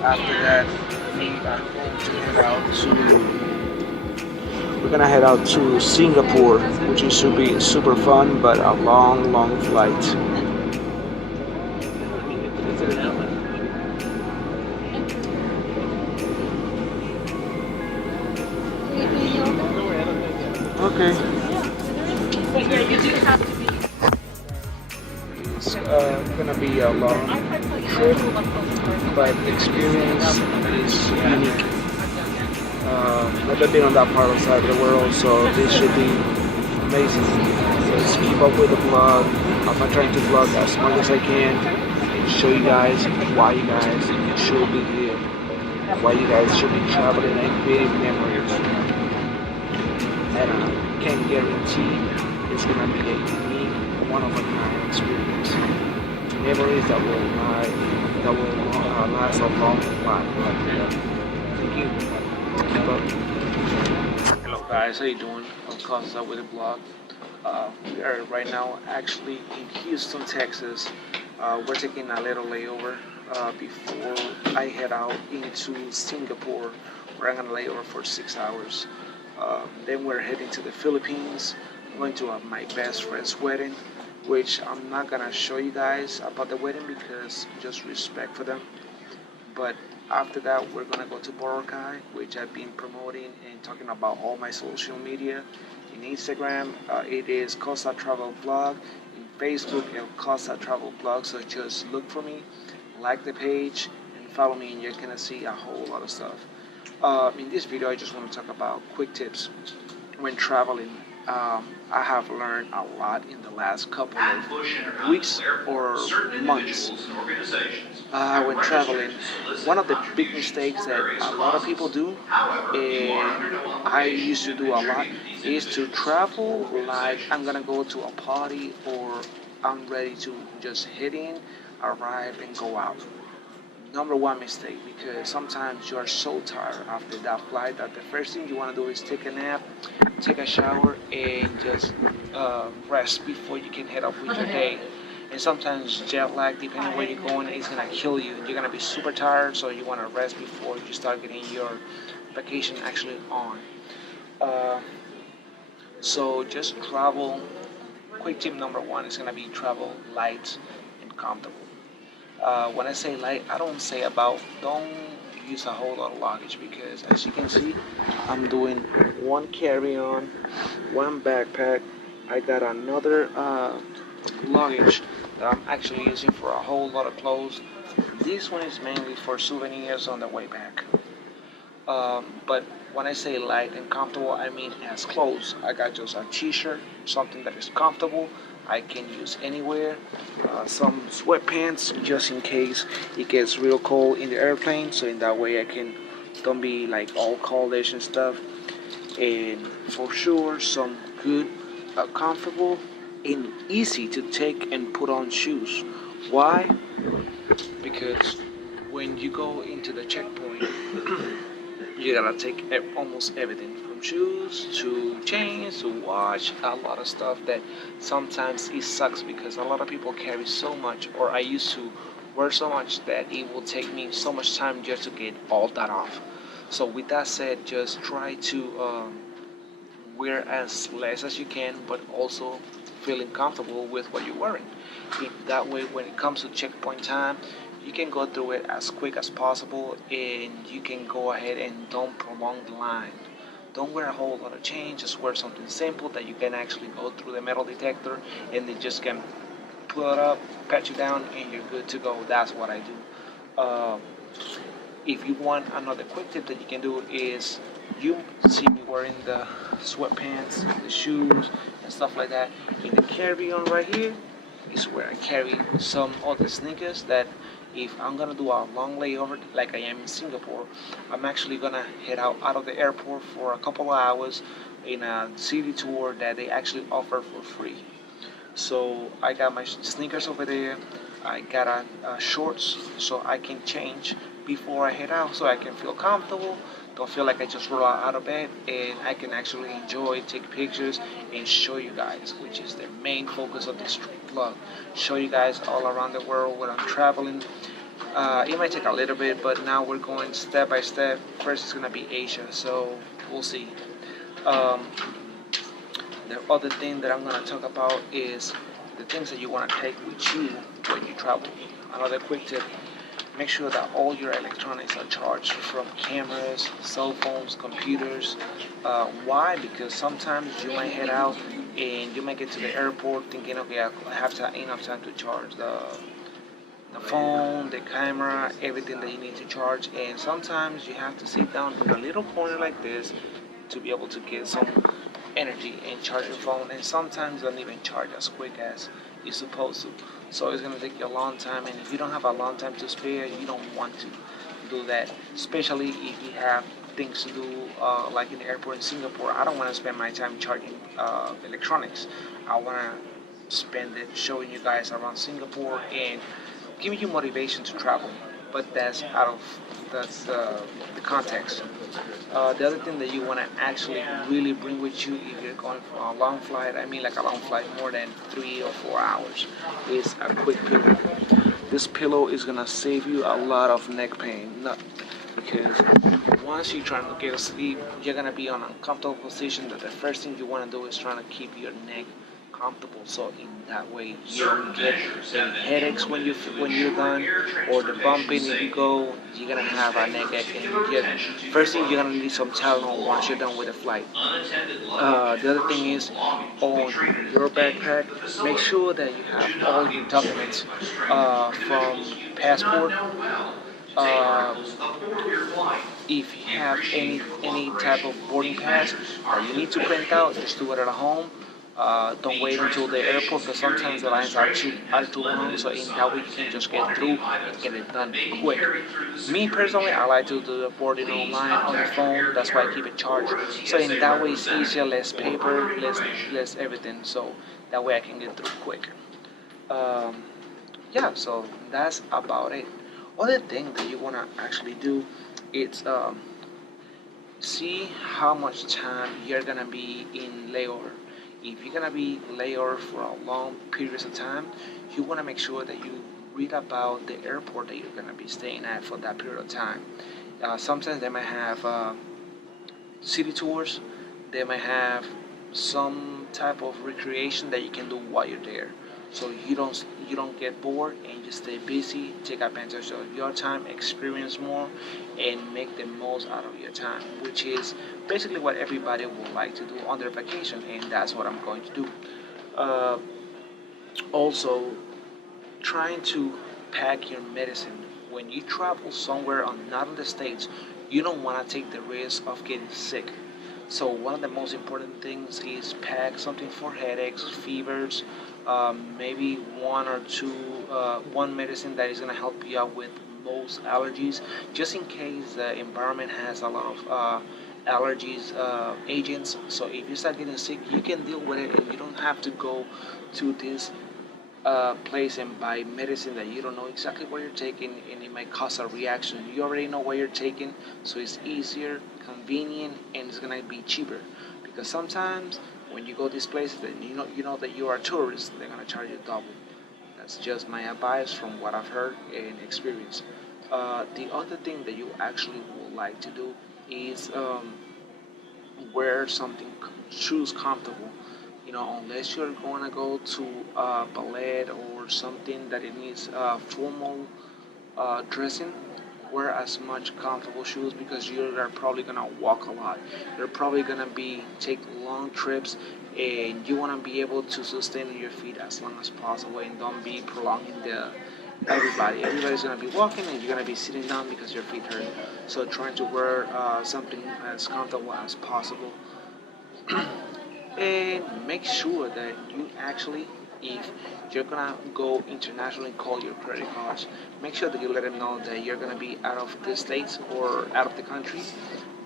After that, we're gonna head out to Singapore, which is should be super fun, but a long, long flight. Okay. It's gonna be a long trip, but the experience is unique. Never been on that part of the side of the world, so this should be amazing. Let's keep up with the vlog. I'm trying to vlog as much as I can and show you guys why you guys should be here, why you guys should be traveling and creating memories. And I can guarantee it's gonna be a unique, one of a kind experience. Memories that will last a long time. Thank you. Keep up. Hello guys, how you doing? I'm Costa with a blog. We are right now actually in Houston, Texas. We're taking a little layover before I head out into Singapore, where I'm gonna lay over for 6 hours. Then we're heading to the Philippines. I'm going to my best friend's wedding, which I'm not gonna show you guys about the wedding because just respect for them. But after that, we're gonna go to Boracay, which I've been promoting and talking about all my social media. In Instagram, it is Costa Travel Blog. In Facebook, El Costa Travel Blog. So just look for me, like the page, and follow me, and you're gonna see a whole lot of stuff. In this video, I just want to talk about quick tips when traveling. I have learned a lot in the last couple of weeks or months when traveling. One of the big mistakes that a lot of people do, and I used to do a lot, is to travel like I'm gonna go to a party or I'm ready to just hit in, arrive, and go out. Number one mistake, because sometimes you are so tired after that flight that the first thing you want to do is take a nap, take a shower, and just rest before you can head up with your day. And sometimes jet lag, depending where you're going, is gonna kill you. You're gonna be super tired, so you want to rest before you start getting your vacation actually on. Uh, so just travel. Quick tip number one is gonna be travel light and comfortable. When I say light, I don't say about, don't use a whole lot of luggage because as you can see, I'm doing one carry-on, one backpack. I got another luggage that I'm actually using for a whole lot of clothes. This one is mainly for souvenirs on the way back. But when I say light and comfortable, I mean as clothes. I got just a t-shirt, something that is comfortable. I can use anywhere. Some sweatpants just in case it gets real cold in the airplane. So in that way I can don't be like all coldish and stuff. And for sure some good, comfortable and easy to take and put on shoes. Why? Because when you go into the checkpoint, you gotta take almost everything from shoes to chains to watch, a lot of stuff that sometimes it sucks because a lot of people carry so much, or I used to wear so much that it will take me so much time just to get all that off. So with that said, just try to wear as less as you can, but also feeling comfortable with what you're wearing. That way, when it comes to checkpoint time, you can go through it as quick as possible and you can go ahead and don't prolong the line. Don't wear a whole lot of chains, just wear something simple that you can actually go through the metal detector and they just can pull it up, pat you down, and you're good to go. That's what I do. If you want another quick tip that you can do is you see me wearing the sweatpants, the shoes, and stuff like that. In the carry-on right here is where I carry some other sneakers that if I'm gonna do a long layover like I am in Singapore, I'm actually gonna head out of the airport for a couple of hours in a city tour that they actually offer for free. So I got my sneakers over there. I got shorts so I can change before I head out, so I can feel comfortable. Don't feel like I just roll out of bed, and I can actually enjoy, take pictures, and show you guys, which is the main focus of this vlog. Show you guys all around the world when I'm traveling. It might take a little bit, but now we're going step by step. First, it's gonna be Asia, so we'll see. Um, the other thing that I'm gonna talk about is the things that you wanna take with you when you travel. Another quick tip: make sure that all your electronics are charged, from cameras, cell phones, computers. Why? Because sometimes you might head out and you might get to the airport thinking, okay, I have enough time to charge the phone, the camera, everything that you need to charge. And sometimes you have to sit down in a little corner like this to be able to get some energy and charge your phone. And sometimes don't even charge as quick as you're supposed to. So it's gonna take you a long time. And if you don't have a long time to spare, you don't want to do that. Especially if you have things to do, like in the airport in Singapore. I don't want to spend my time charging electronics. I want to spend it showing you guys around Singapore and giving you motivation to travel, but that's the context. The other thing that you want to actually really bring with you if you're going for a long flight, I mean like a long flight more than 3 or 4 hours, is a quick pillow. This pillow is gonna save you a lot of neck pain, not because once you're trying to get to sleep, you're gonna be on a comfortable position. That the first thing you want to do is trying to keep your neck comfortable, so in that way you don't get any headaches when you're done, or the bumping. If you go, you're gonna have a neck ache, and first thing you're gonna need some Tylenol once you're done with the flight. The other thing is, on your backpack, make sure that you have all your documents, from passport. Um, if you have any type of boarding pass that you need to print out, just do it at home. Don't wait until the airport, because sometimes the lines are too long. So in that way you can just get through and get it done quick. Me personally, I like to do the boarding online on the phone. That's why I keep it charged. So in that way it's easier, less paper, less everything. So that way I can get through quick. Um, yeah, so that's about it. Other thing that you wanna actually do, it's see how much time you're gonna be in layover. If you're gonna be layover for a long periods of time, you wanna make sure that you read about the airport that you're gonna be staying at for that period of time. Sometimes they might have city tours. They might have some type of recreation that you can do while you're there, so you don't get bored and you stay busy. Take advantage of your time, experience more, and make the most out of your time, which is basically what everybody would like to do on their vacation, and that's what I'm going to do. Uh, Also, trying to pack your medicine. When you travel somewhere not in the States, you don't want to take the risk of getting sick. So one of the most important things is pack something for headaches, fevers, maybe one medicine that is going to help you out with most allergies, just in case the environment has a lot of allergies agents. So if you start getting sick, you can deal with it, and you don't have to go to this place and buy medicine that you don't know exactly what you're taking, and it might cause a reaction. You already know what you're taking, so it's easier, convenient, and it's gonna be cheaper. Because sometimes when you go these places, and you know that you are a tourist, they're gonna charge you double. That's just my advice from what I've heard and experienced. The other thing that you actually would like to do is wear something shoes comfortable. Unless you're going to go to ballet or something that it needs formal dressing, wear as much comfortable shoes, because you are probably gonna walk a lot. You're probably gonna be take long trips, and you wanna be able to sustain your feet as long as possible, and don't be prolonging the everybody's gonna be walking, and you're gonna be sitting down because your feet hurt. So trying to wear something as comfortable as possible. And make sure that you actually, if you're gonna go internationally, call your credit cards. Make sure that you let them know that you're gonna be out of the states or out of the country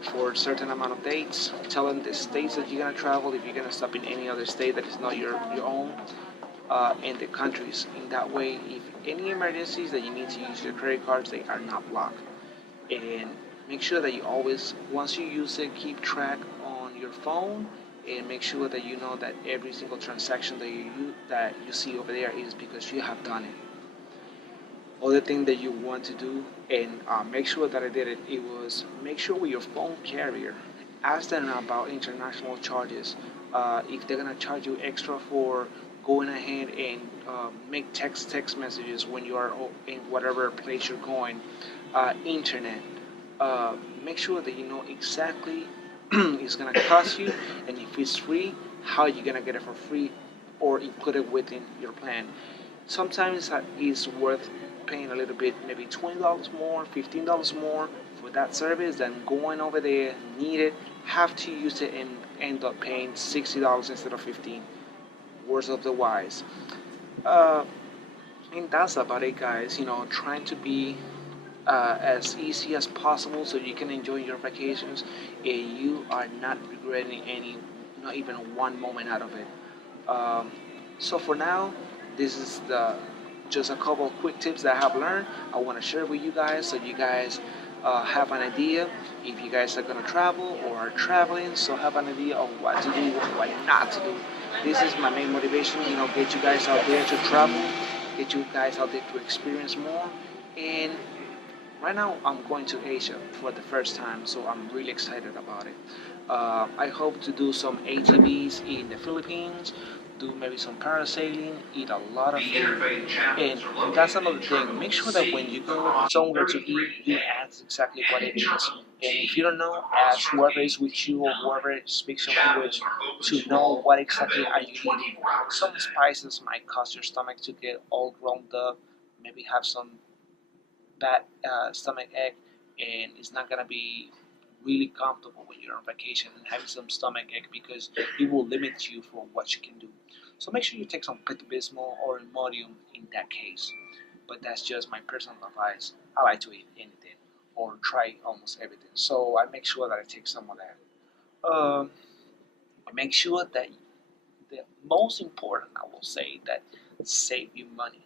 for a certain amount of dates. Tell them the states that you're gonna travel, if you're gonna stop in any other state that is not your own, and the countries. In that way, if any emergencies that you need to use your credit cards, they are not blocked. And make sure that you always, once you use it, keep track on your phone, and make sure that you know that every single transaction that you see over there is because you have done it. Other thing that you want to do, and make sure that I did it, it was make sure with your phone carrier, ask them about international charges. If they're gonna charge you extra for going ahead and make text messages when you are in whatever place you're going, internet. Make sure that you know exactly it's gonna cost you, and if it's free, how you're gonna get it for free, or include it within your plan. Sometimes it's worth paying a little bit, maybe $20 more, $15 more for that service than going over there, need it, have to use it, and end up paying $60 instead of 15. Words of the wise. Uh, and that's about it, guys. Trying to be as easy as possible so you can enjoy your vacations and you are not regretting not even one moment out of it. So for now, this is the just a couple of quick tips that I have learned. I want to share with you guys so you guys have an idea if you guys are gonna travel or are traveling. So have an idea of what to do, what not to do. This is my main motivation. Get you guys out there to travel, get you guys out there to experience more. And right now, I'm going to Asia for the first time, so I'm really excited about it. I hope to do some ATVs in the Philippines, do maybe some parasailing, eat a lot of food. And that's another thing. Make sure that when you go somewhere to eat, you ask exactly what it is. And if you don't know, ask whoever is with you or whoever speaks your language to know what exactly are you eating. Some spices might cause your stomach to get all ground up, maybe have some bad stomach ache, and it's not gonna be really comfortable when you're on vacation and having some stomach ache because it will limit you for what you can do. So make sure you take some Pepto-Bismol or Imodium in that case. But that's just my personal advice. I like to eat anything or try almost everything. So I make sure that I take some of that. Make sure that the most important, I will say, that save you money.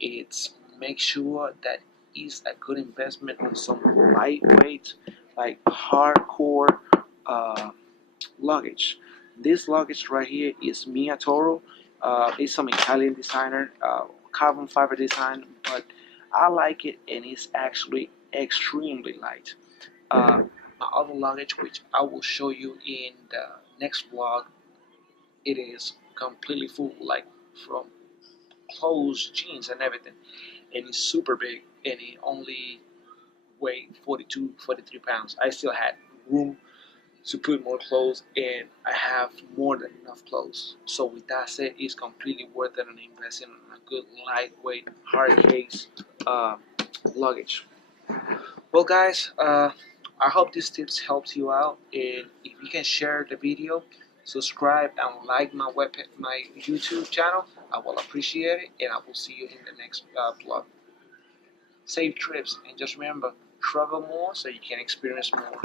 It's make sure that is a good investment on some lightweight, like hardcore uh, luggage. This luggage right here is Mia Toro. It's some Italian designer, carbon fiber design, but I like it and it's actually extremely light. My other luggage, which I will show you in the next vlog, it is completely full, like from clothes, jeans, and everything, and it's super big, and it only weighed 42, 43 pounds. I still had room to put more clothes, and I have more than enough clothes. So with that said, it's completely worth it and investing in a good lightweight hard case uh, luggage. Well, guys, I hope these tips helped you out, and if you can share the video, subscribe and like my YouTube channel, I will appreciate it, and I will see you in the next vlog. Safe trips, and just remember, travel more so you can experience more.